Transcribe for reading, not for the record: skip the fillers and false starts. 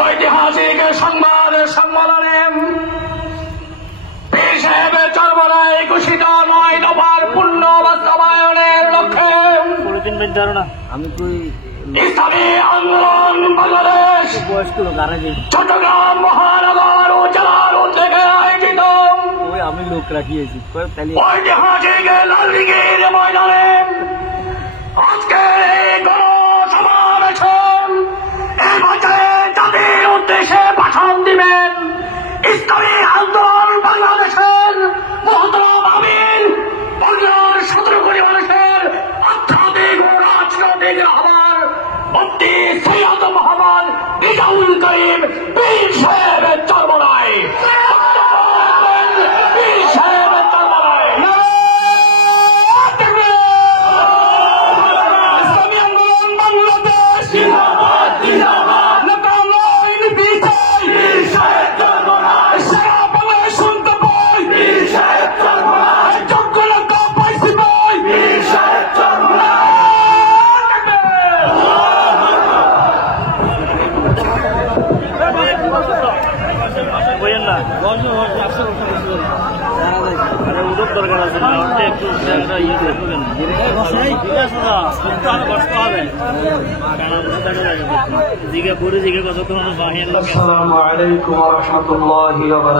ঐতিহাসিক সংবাদ সম্মেলনে পীর সাহেবের চরমরায় ঘোষিত 9 দফার পূর্ণ বাস্তবায়নের লক্ষ্যে ইসলামী আন্দোলন বাংলাদেশ চট্টগ্রাম মহানগর ও জেলার উদ্যোগে আয়োজিত ঐতিহাসিক লালদিঘির ময়দানে আজকে গণসমাবেশে এই বছরে জাতির উদ্দেশ্যে ভাষণ দিবেন ইসলামী আন্দোলন বাংলাদেশের মহতরম আমির, বাংলার 17 কোটি মানুষের আধ্যাত্মিক ও রাজনৈতিক রাহবার মুফতি সৈয়দ মোহাম্মদ রিজাউল করিম পীর সাহেবের চরমরায়। পীর সাহেবের চরমরায় ইসলামী আন্দোলন বাংলাদেশ দরকার আছে একটু জিজ্ঞা পরে জিজ্ঞা কতক্ষণ বাহির। আসসালামু আলাইকুম ওয়া রাহমাতুল্লাহি ওয়া বারাকাতুহু।